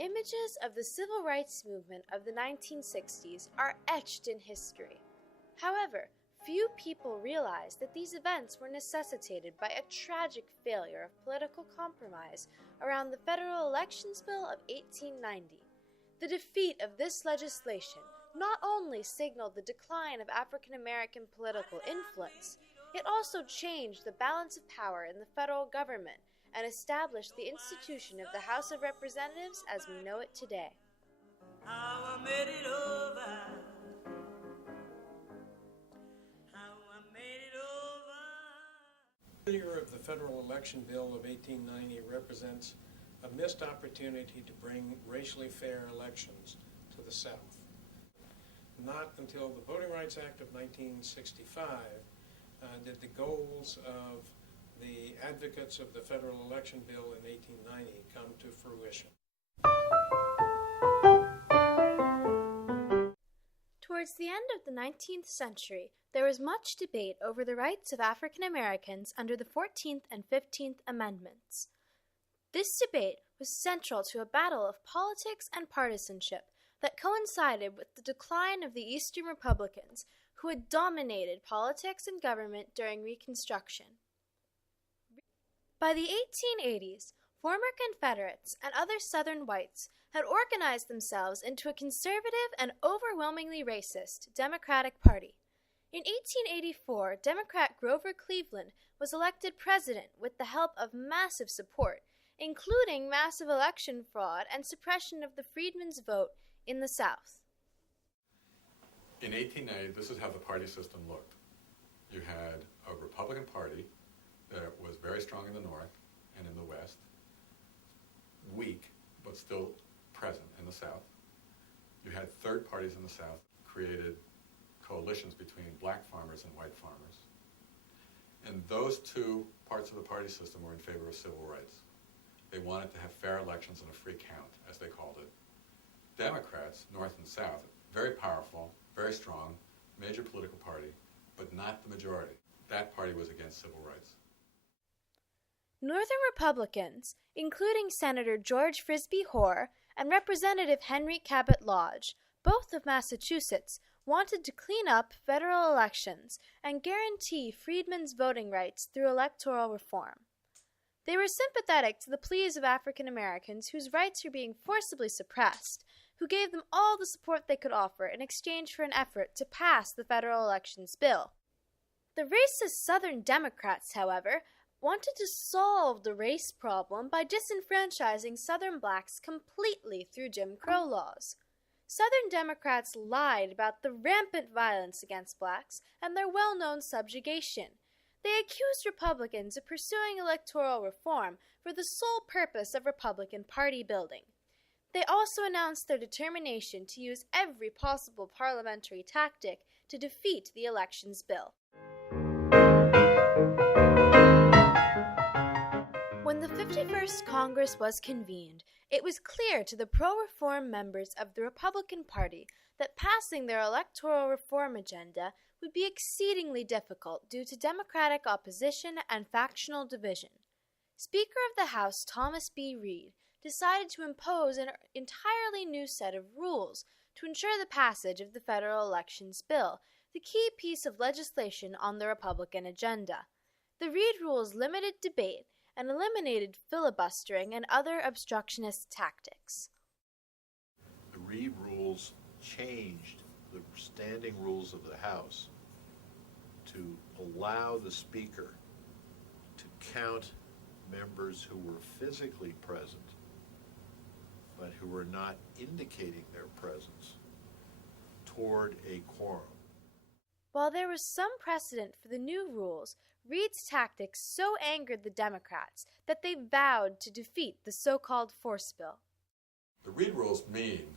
Images of the civil rights movement of the 1960s are etched in history. However, few people realize that these events were necessitated by a tragic failure of political compromise around the Federal Elections Bill of 1890. The defeat of this legislation not only signaled the decline of African American political influence, it also changed the balance of power in the federal government and established the institution of the House of Representatives as we know it today. How I made it over. How I made it over. Failure of the Federal Election Bill of 1890 represents a missed opportunity to bring racially fair elections to the South. Not until the Voting Rights Act of 1965 did the goals of the advocates of the Federal Election Bill in 1890 come to fruition. Towards the end of the 19th century, there was much debate over the rights of African Americans under the 14th and 15th Amendments. This debate was central to a battle of politics and partisanship that coincided with the decline of the Eastern Republicans, who had dominated politics and government during Reconstruction. By the 1880s, former Confederates and other Southern whites had organized themselves into a conservative and overwhelmingly racist Democratic Party. In 1884, Democrat Grover Cleveland was elected president with the help of massive support, including massive election fraud and suppression of the freedmen's vote in the South. In 1890, this is how the party system looked. You had a Republican Party that was very strong in the North and in the West, weak, but still present in the South. You had third parties in the South, created coalitions between black farmers and white farmers. And those two parts of the party system were in favor of civil rights. They wanted to have fair elections and a free count, as they called it. Democrats, North and South, very powerful, very strong, major political party, but not the majority. That party was against civil rights. Northern Republicans, including Senator George Frisbee Hoar and Representative Henry Cabot Lodge, both of Massachusetts, wanted to clean up federal elections and guarantee freedmen's voting rights through electoral reform. They were sympathetic to the pleas of African Americans whose rights were being forcibly suppressed, who gave them all the support they could offer in exchange for an effort to pass the Federal Elections Bill. The racist Southern Democrats, however, wanted to solve the race problem by disenfranchising Southern blacks completely through Jim Crow laws. Southern Democrats lied about the rampant violence against blacks and their well-known subjugation. They accused Republicans of pursuing electoral reform for the sole purpose of Republican party building. They also announced their determination to use every possible parliamentary tactic to defeat the Elections Bill. When the 51st Congress was convened, it was clear to the pro-reform members of the Republican Party that passing their electoral reform agenda would be exceedingly difficult due to Democratic opposition and factional division. Speaker of the House Thomas B. Reed decided to impose an entirely new set of rules to ensure the passage of the Federal Elections Bill, the key piece of legislation on the Republican agenda. The Reed rules limited debate and eliminated filibustering and other obstructionist tactics. The Reed rules changed the standing rules of the House to allow the Speaker to count members who were physically present but who were not indicating their presence toward a quorum. While there was some precedent for the new rules, Reed's tactics so angered the Democrats that they vowed to defeat the so-called force bill. The Reed rules mean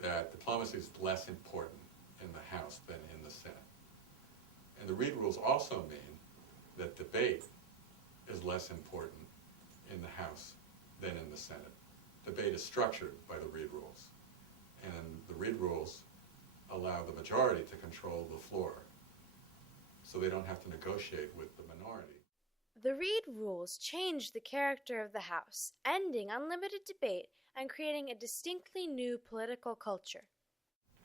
that diplomacy is less important in the House than in the Senate. And the Reed rules also mean that debate is less important in the House than in the Senate. Debate is structured by the Reed rules. And the Reed rules allow the majority to control the floor, so they don't have to negotiate with the minority. The Reed rules changed the character of the House, ending unlimited debate and creating a distinctly new political culture.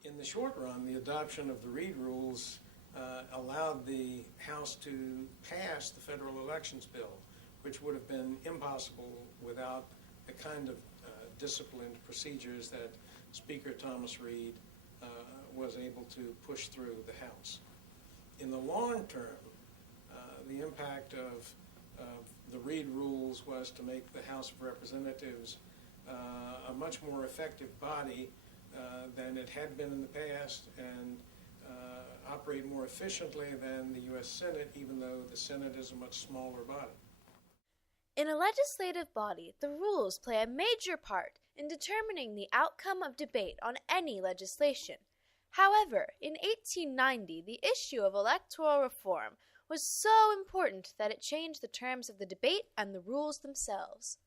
In the short run, the adoption of the Reed rules allowed the House to pass the federal elections bill, which would have been impossible without the kind of disciplined procedures that Speaker Thomas Reed was able to push through the House. In the long term, the impact of the Reed rules was to make the House of Representatives a much more effective body than it had been in the past, and operate more efficiently than the U.S. Senate, even though the Senate is a much smaller body. In a legislative body, the rules play a major part in determining the outcome of debate on any legislation. However, in 1890, the issue of electoral reform was so important that it changed the terms of the debate and the rules themselves.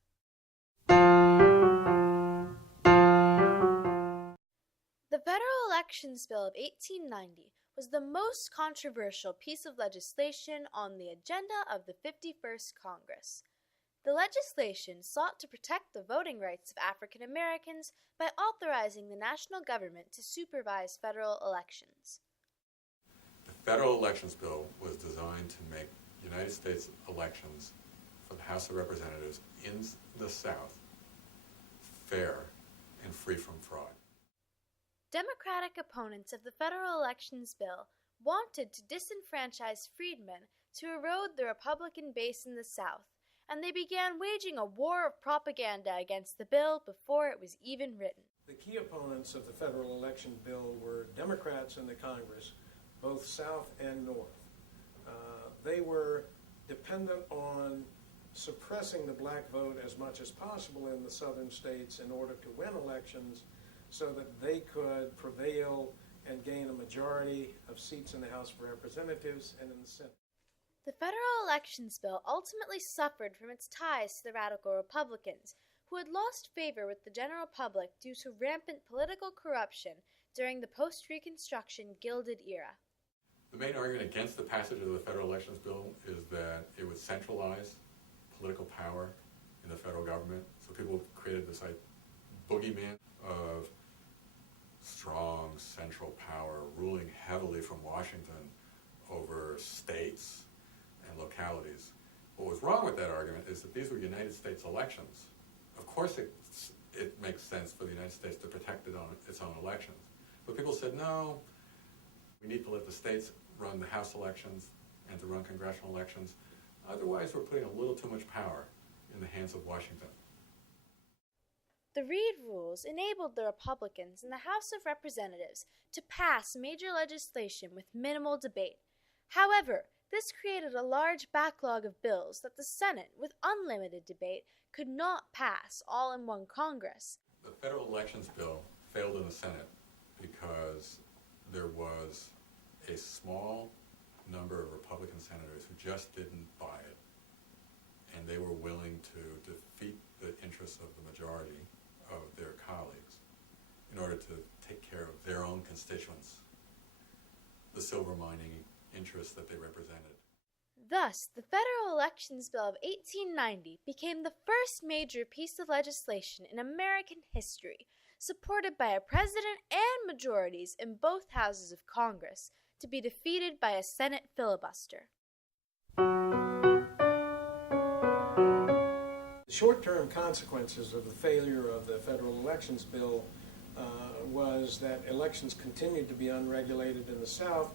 The Federal Elections Bill of 1890 was the most controversial piece of legislation on the agenda of the 51st Congress. The legislation sought to protect the voting rights of African Americans by authorizing the national government to supervise federal elections. The Federal Elections Bill was designed to make United States elections for the House of Representatives in the South fair and free from fraud. Democratic opponents of the Federal Elections Bill wanted to disenfranchise freedmen to erode the Republican base in the South, and they began waging a war of propaganda against the bill before it was even written. The key opponents of the federal election bill were Democrats in the Congress, both South and North. They were dependent on suppressing the black vote as much as possible in the southern states in order to win elections so that they could prevail and gain a majority of seats in the House of Representatives and in the Senate. The Federal Elections Bill ultimately suffered from its ties to the radical Republicans, who had lost favor with the general public due to rampant political corruption during the post-Reconstruction Gilded Era. The main argument against the passage of the Federal Elections Bill is that it would centralize political power in the federal government. So people created this boogeyman of strong central power ruling heavily from Washington over states and localities. What was wrong with that argument is that these were United States elections. Of course it makes sense for the United States to protect its own elections. But people said, no, we need to let the states run the House elections and to run congressional elections. Otherwise, we're putting a little too much power in the hands of Washington. The Reed rules enabled the Republicans in the House of Representatives to pass major legislation with minimal debate. However, this created a large backlog of bills that the Senate, with unlimited debate, could not pass all in one Congress. The Federal Elections Bill failed in the Senate because there was a small number of Republican senators who just didn't buy it, and they were willing to defeat the interests of the majority of their colleagues in order to take care of their own constituents, the silver lining interests that they represented. Thus, the Federal Elections Bill of 1890 became the first major piece of legislation in American history, supported by a president and majorities in both houses of Congress, to be defeated by a Senate filibuster. The short-term consequences of the failure of the federal elections bill was that elections continued to be unregulated in the South,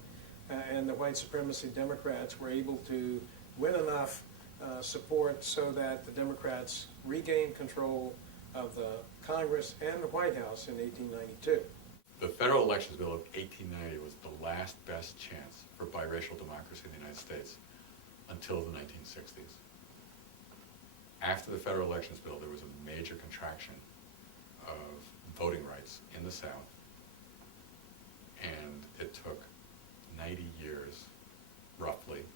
and the white supremacy Democrats were able to win enough support so that the Democrats regained control of the Congress and the White House in 1892. The Federal Elections Bill of 1890 was the last best chance for biracial democracy in the United States until the 1960s. After the Federal Elections Bill, there was a major contraction of voting rights in the South, and it took 90 years, roughly,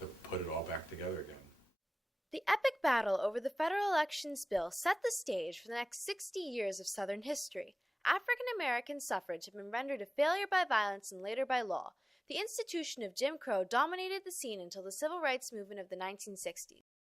to put it all back together again. The epic battle over the Federal Elections Bill set the stage for the next 60 years of Southern history. African American suffrage had been rendered a failure by violence and later by law. The institution of Jim Crow dominated the scene until the civil rights movement of the 1960s.